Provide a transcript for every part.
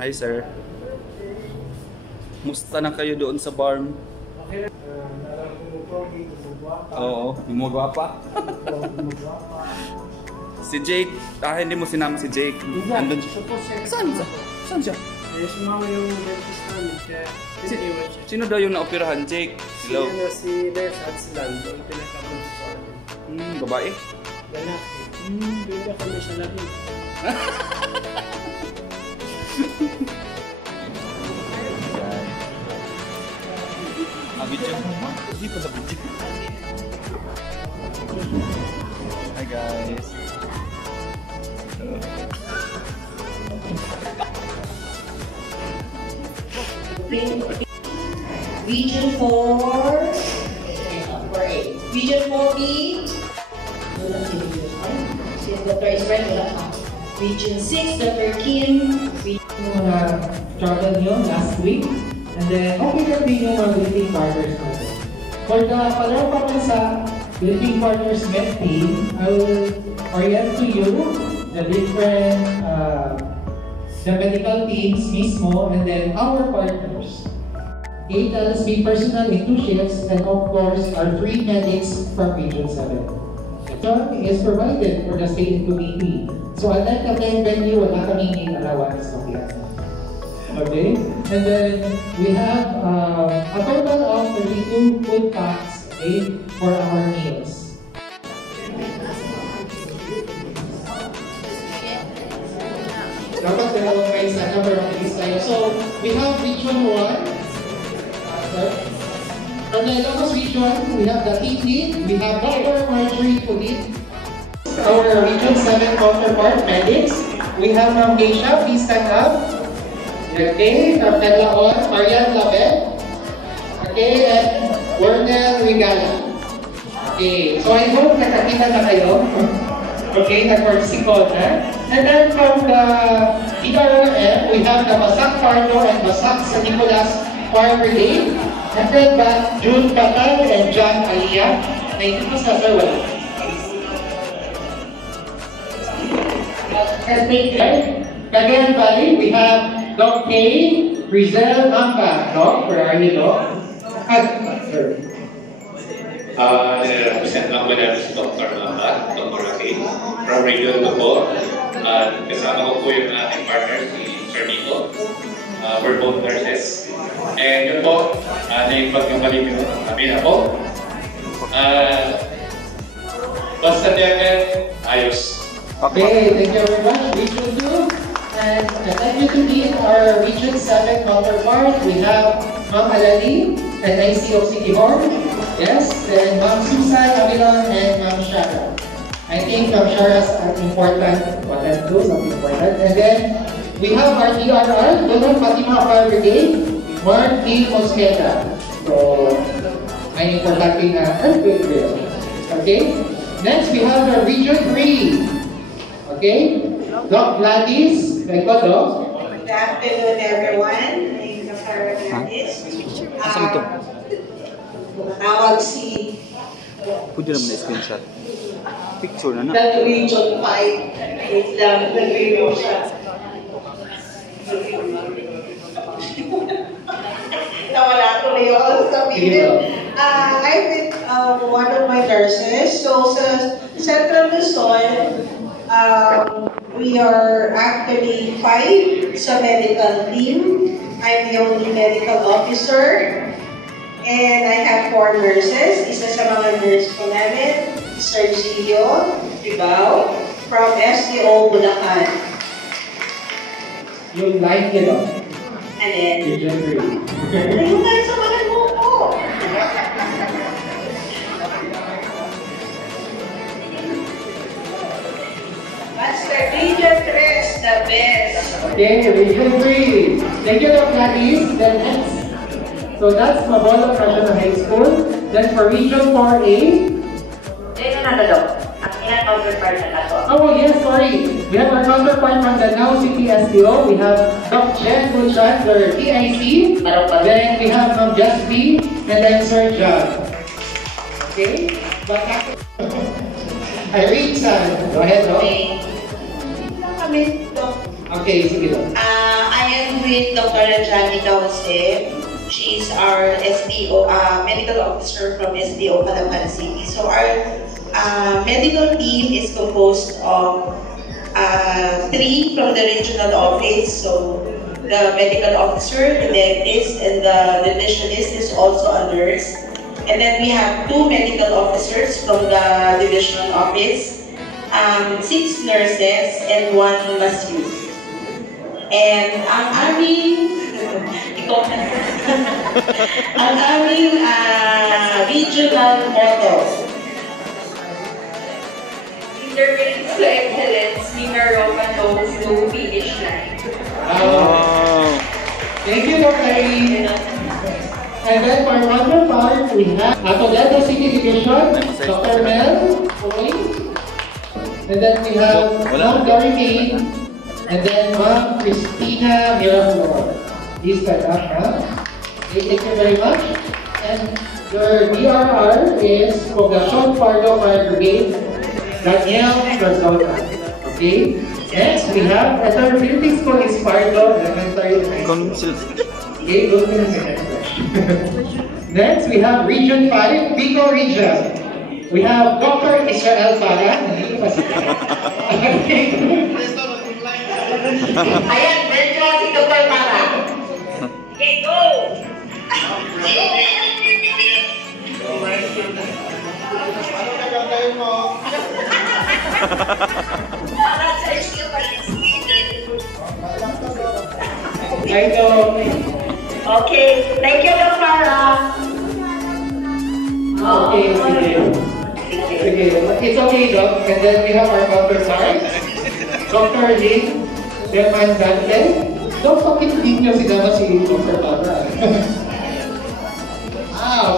Hi, sir. Musta na kayo doon sa farm? Okay. Oo, gumagwapa. Si Jake, hindi mo sinama si Jake. Andun siya. Saan siya? Sumama yung dentist namin. Sino daw yung naoperahan? Jake? Hello? Si Nurse at si Lando. Yung pinakabunso sa amin. Babae? Lalaki. Pwede kami sa labi. Video? Hindi pa sa video. Hi guys. Region 4. Region 4B. Dr. Israel, Region 6, Dr. Kim. Travel nyo last week. And then, okay na din yung mga greeting partners natin. For the Palapa sa greeting partners med team, I will orient to you the different the medical teams mismo and then our partners. 8 LSB personnel in 2 shifts and of course our 3 medics from Region 7. The is provided for the state committee. So unlike the main venue, wala kaming allowance ng yan. Okay, and then we have a total of 32 food packs for our meals. Dapat dalawang kayo sa number of days tayo. So, we have Region 1. From the Ilocos Region, we have the team lead. We have Dr. Marjorie Pulit. Our Region 7 counterpart medics. We have Ma'am Geisha, please stand up. Okay, Captain Laon, Marian Labet. Okay, and Wernel Regala. Okay, so I hope nakakita na kayo. Okay, nag-participate na. And then from the ERM, we have the Basak Pardo and Basak San Nicolas Fire Brigade. And then June Patay and John Aliyah. Na hindi ko sa sir, wala. Cagayan Valley, we have Doc K, Rizal Ampa. Doc, where are you, Doc? Sir. Nire-represent lang ko namin si Dr. Ampa, Dr. Rafi, from Region 4. Kasama ko po yung ating partner, si Sir Nico. We're both nurses. And yun po, naipagkabalik nyo kami na po. Basta Demet, ayos. Okay, thank you very much, Region 2. And I'd like you to meet our Region 7 counterpart. We have Ma'am Alali and ICO City Hall. Yes, and Ma'am Susan Avilon and Ma'am Shara. I think Ma'am Shara is important. Well, let's do something important. And then we have our DRR, Donald Fatima Fire Brigade, Mark D. Mosqueda. So, may importante na earthquake drill. Okay? Next, we have our Region 3. Okay? Doc Gladys, may ko, Doc? Good afternoon, everyone. I'm Dr. Gladys. Asan ito? Tawag si Pwede naman na screenshot. Picture na na. Dr. Region 5. Wait lang, nag-review siya. Nawala ko na yun sa video. I'm with one of my nurses. So sa Central Luzon, we are actually 5 sa medical team. I'm the only medical officer. And I have 4 nurses. Isa sa mga nurse ko namin, Sir Gio Ribao from SDO Bulacan. Yung live niya, Doc? And then, Region 3. ayun nga sa mga mo ko. Master Region 3, the best. Okay, Region 3. Thank you, Doc Gladys. Then next. So that's Mabolo National High School. Then for Region 4A. Oh yes, sorry. We have our counterpart from the Now City SDO. We have Doc Jen Buchan, their TIC. Then we have Just B, and then Sir John. Okay? Irene San. Go ahead, Doc. Okay. Kami, Doc. Okay, sige, Doc. I am with Dr. Janica Jose. She's our SDO, medical officer from SDO Caloocan City. So our medical team is composed of 3 from the regional office. So the medical officer, the dentist, and the divisionist is also a nurse. And then we have 2 medical officers from the divisional office, 6 nurses, and 1 masseuse. And ang aming regional motto. In the race to excellence, Mimaropa knows no finish line. Thank you, Dr. Lee. And then for counterpart, we have Toledo City Division, Dr. Mel. Okay. And then we have Ma'am Dory Kane. And then Ma'am Christina Miraflor. Please stand up, ma'am. Okay, thank you very much. And your DRR is Poblacion Pardo Fire Brigade, Daniel Garzona. Okay. Next, we have at our Philippine School is Pardo Elementary School. Okay, go to the next question. Next, we have Region 5, Bicol Region. We have Dr. Israel Para. Ayan, medyo si Dr. Para. Okay, go! Okay, thank you, Dr. Para. Okay, sige. Sige, it's okay, Doc. And then we have our counterpart, Dr. Lynn Demandante. Doc, bakit hindi nyo sinama si Dr. Para?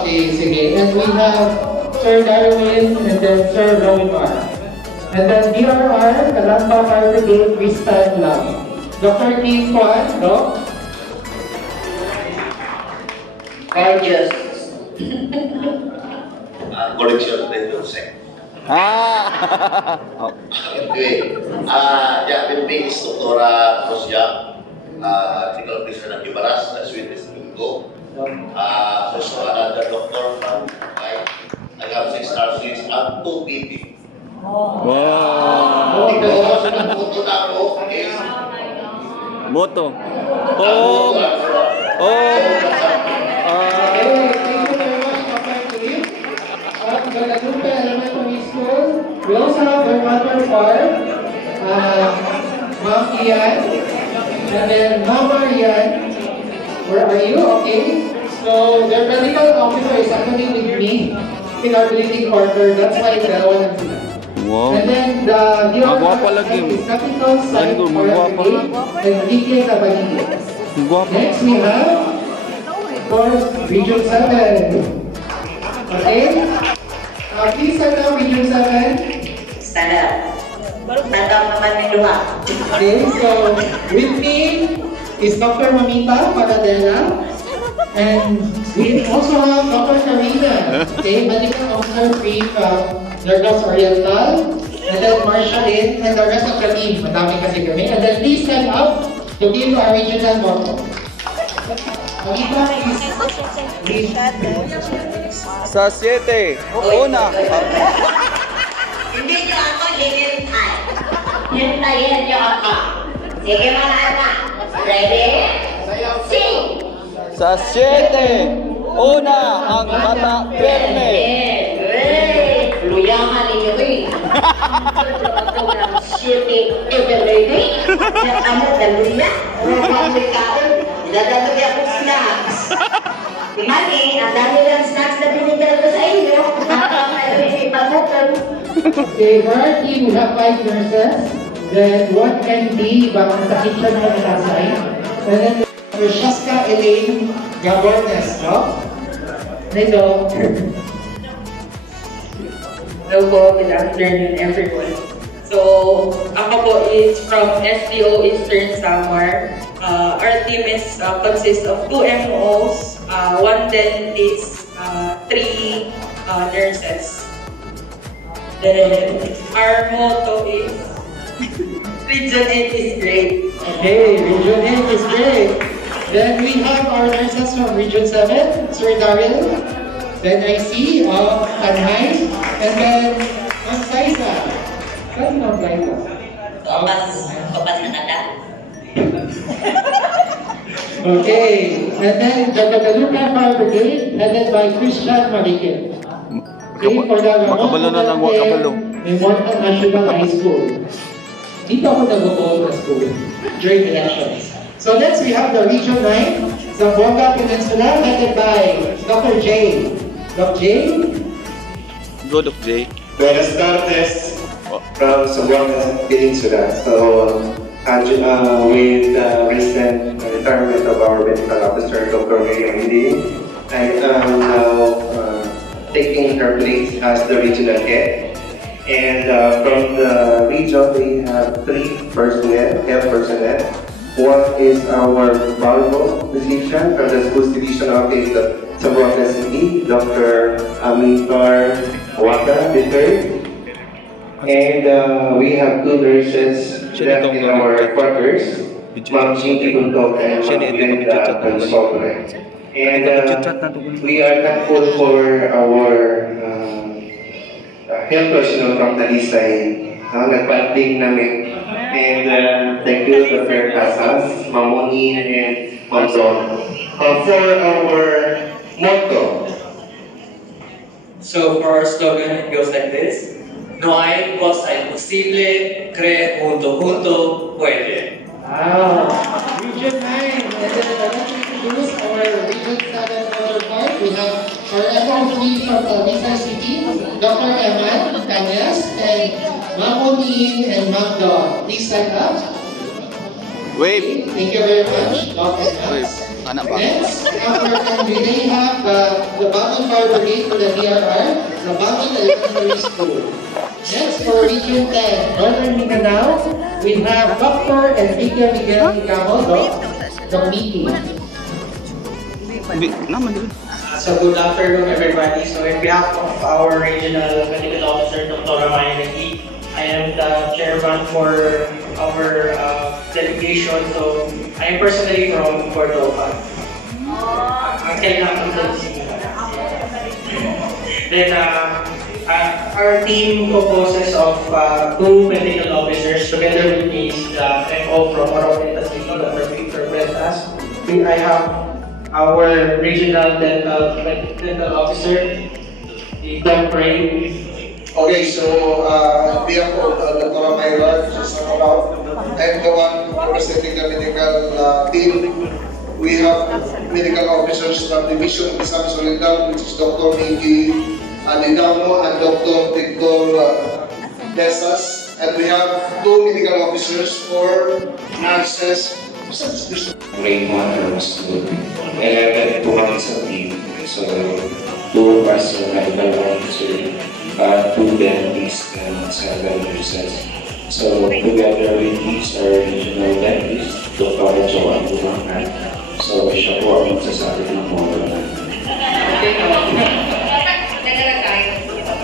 Okay, sige. And we have Sir Darwin and then Sir Romar. And then DRR, Calamba Fire Brigade, Kristan Lam. Dr. Kim Kwan, Doc. Gorgeous. Correction, Jose. Anyway, Bimbing is Dr. Rosya, Medical Officer ng Gibaras, that's with Ms. Bingo. Also another doctor from Dubai. I have 6 nurses and 2 PT. Wow! Because ang puto na ako is Moto. Thank you very much, Dr. Kim. At Guadalupe Elementary School, we also have our counterpart, Ma'am Ian, and then Mama Ian. Where are you? Okay. So, their medical officer is actually with me in our bleeding quarter. That's why dalawa lang sila. Wow. And then the Magwapa lagi. is Capital Site Ano, for magwapa Brigade and Ike Cabanillo. Guwapo. Next we have, of course, Region 7. Okay? Please stand up, Region 7. Stand up. Stand up naman ng luha. Okay, so with me is Dr. Mamita Paradela. And we also have Dr. Karina, okay, medical officer from Nerdos Oriental, and then Marsha Lynn, and the rest of the team. Madami kasi kami. And then please stand up to give our regional motto. Mamita, please. Sa 7. Una. Hindi nyo ako hinintay. Hintayin nyo ako. Sige mga anak. Ready? Sing! Sa 7. Una ang mata firme. Luyahan ninyo rin. Ito ng city everyday. Yung ano, daluya. Republikaan. Dadalog ako snacks. Mali, ang dami ng snacks na binigyan ko sa inyo. Okay, for our team, we have 5 nurses. Then 1 ND, bakit sa kitchen mo nalasay. And then Shaska Elaine Gabornes, no? Nito. Hello po, good afternoon everyone. So, ako po is from SDO Eastern Samar. Our team is consists of 2 MOs, 1 dentist, 3 nurses. Then, our motto is Region 8 is great. Okay, Region 8 is great. Then we have our nurses from Region 7, Sir Daryl. Then I see Tanhay. And then Ma'am Saisa. Saan Ma'am Saisa? Kopas Canada. Okay, and then the Guadalupe Fire Brigade, headed by Christian Mariquel. Okay, for the Makabalo na lang, wakabalo. Memorial National High School. Dito ako nag-vote na school during elections. So next we have the Region 9, Zamboanga Peninsula, headed by Dr. J. Dr. J? Go, Doc J. Buenas tardes from Zamboanga Peninsula. So, with the recent retirement of our medical officer, Dr. Miriam Hindi, I am now taking her place as the regional head. And from the region, we have 3 personnel, health personnel. One is our Barbo physician from the Schools Division Office of Zamboanga City, Dr. Amilcar Waka III. And we have 2 nurses left in our quarters, Ma'am Jinky Buntok and Ma'am Glenda Consobre. And we are thankful for our health personnel from Talisay. Nagpanding namin. And thank you Dr. Casas, Ma'am Monin, and Ma'am Don. For our motto. So for our slogan, it goes like this. No hay cosa imposible, cree junto, puede. Wow! Region 9, and then I'd like to introduce our Region 7 counterpart. We have our FO3 from Talisay City, Dr. Eman Cañas, and Ma'am Monin and Ma'am Don. Please stand up. Wave. Thank you very much, Dr. Wave. Eman. Anak ba? Next, we may have the Bangil Fire Brigade for the DRR, the Bangil Elementary School. Next, for Region 10, Northern Mindanao, we have Dr. Enrique Miguel Camodo, the meeting. So good afternoon everybody. So in behalf of our Regional Medical Officer, Dr. Maya Nagi, I am the chairman for our delegation. So I am personally from Cordova. Then our team composes of 2 medical officers together with me, the FO from Oroqueta City, Dr. Victor Ventas. I have our regional dental officer, Dr. Ray. Okay, so behalf of Dr. Mayra, I'm the one representing the medical team. We have medical officers from Division of Misamis Oriental, which is Dr. Miki Alidamo and Dr. Victor Desas. And we have 2 medical officers, 4 nurses. Grade 1 are school. And I've got 2 months of leave. So 2 of us are medical officers, 2 dentists, and 7 nurses. So together with these are regional dentists, Dr. Joan Bulangan. So siya po ang magsasabi ng mga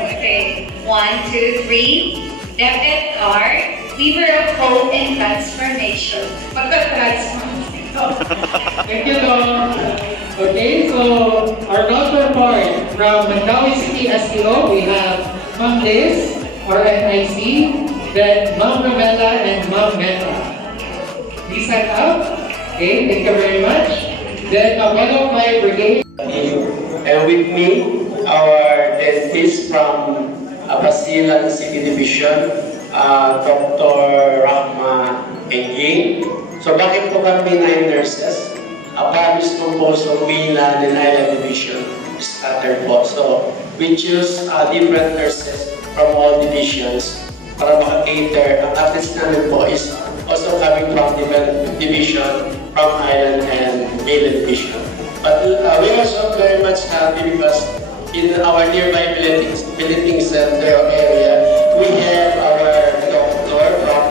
Okay, 1, 2, 3. DepEd are Weaver of Hope and Transformation. Thank you, Dom. Okay, so our counterpart from Mandawi City STO, we have Ma'am Liz, our NIC, then Ma'am Ramela and Ma'am Meta. Please stand up. Okay, thank you very much. Then Apollo Fire Brigade. And with me, our dentist from Basilan City Division, Dr. Rahma Engin. So bakit po kami 9 nurses? Paris composed of mainland and island division scattered po. So we choose different nurses from all divisions para maka-cater. Ang artist namin po is also coming from different division from island and mainland division. But we also very much happy because in our nearby Billeting Center area, we have our doctor from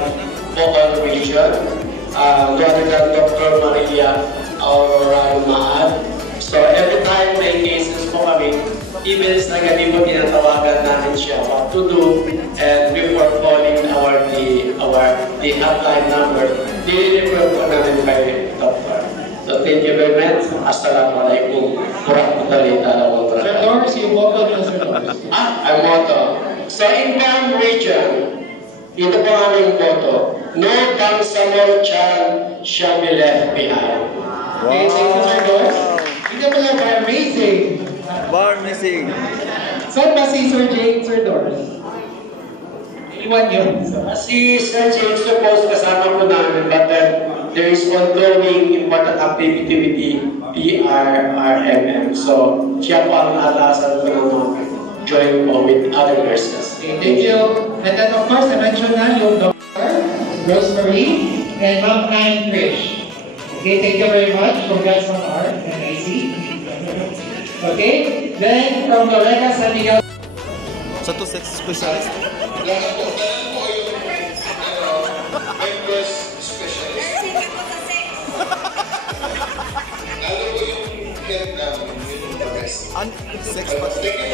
Bocol region, Dr. Maria Aurora Maad. So every time may cases po kami, even sa negatibo tinatawagan namin siya what to do, and before calling the hotline number, dilirefer po namin kay Doctor. So thank you very much. Assalamualaikum warahmatullahi wabarakatuh. Sir Doris, yung boto niyo, Sir Doris. Ang boto. Sa Income Region, ito po ang aming boto. No bangsamoro child shall be left behind. Okay, thank you, Sir Doris. Hindi mo lang bar amazing. Bar missing. Saan ba si Sir Jake, Sir Doris? Iwan yun. Si Sir James supposed kasama po namin, but there is ongoing important activity with the PRRMM. So, siya po ang alasan ko na join po with other nurses. Okay, thank you. And then of course, I mentioned na yung Dr. Rosemary and Ma'am Anne Trish. Okay, thank you very much. Congrats on art and AC. Okay, then from Lorena San Miguel. Sa to sex specialist. Last po, dahil po yung members specialist. Lalo po yung head namin, yung best. Sex Thank you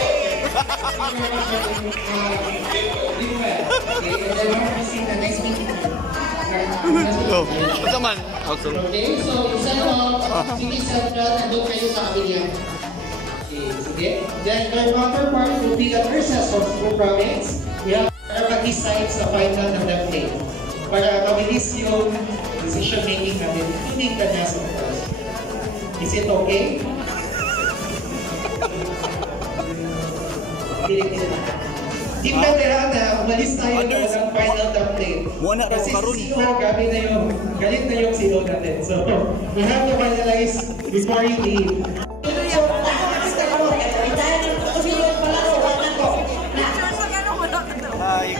po. Ito man. Okay, so instead of City Central, nandun kayo sa Abilian. Okay, sige. Then the proper part will be the nurses of Cebu Province. We have para mag-decide sa final ng the play. Para mabilis yung decision making natin, including the nurse of course. Is it okay? Di ba tira na, umalis tayo ng final template. Kasi si CEO, gabi na yung, galit na yung CEO natin. So, we have to finalize before you leave. Hi.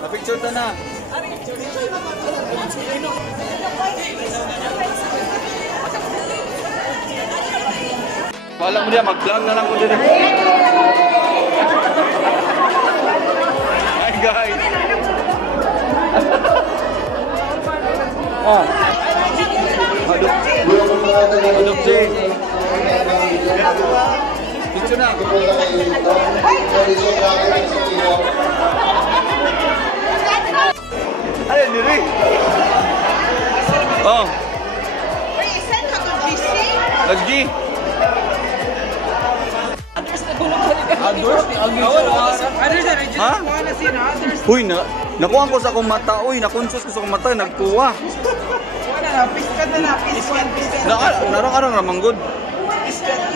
Na-picture ta na. Wala mo diya, mag-vlog na lang ko din. Hi guys. Adop si. Picture na. Ay, diri. Oh. Lagi. Ha? Uy, nakuha ko sa akong mata. Uy, nakonsus ko sa akong mata. Nagkuha. Narang-arang ramanggod.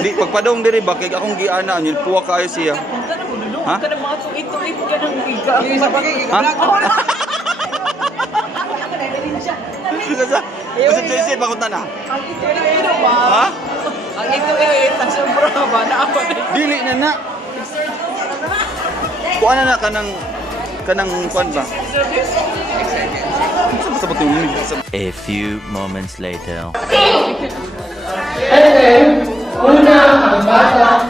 Di, pagpadong diri ba, kaya akong giana. Yun, puwa kayo siya. Ha? Ha? Kasi JC, pakunta na. Ha? Ang ito sobra ba na ako. Dili na na. Kuha na kanang kuan ba? A few moments later. And then, una ang bata.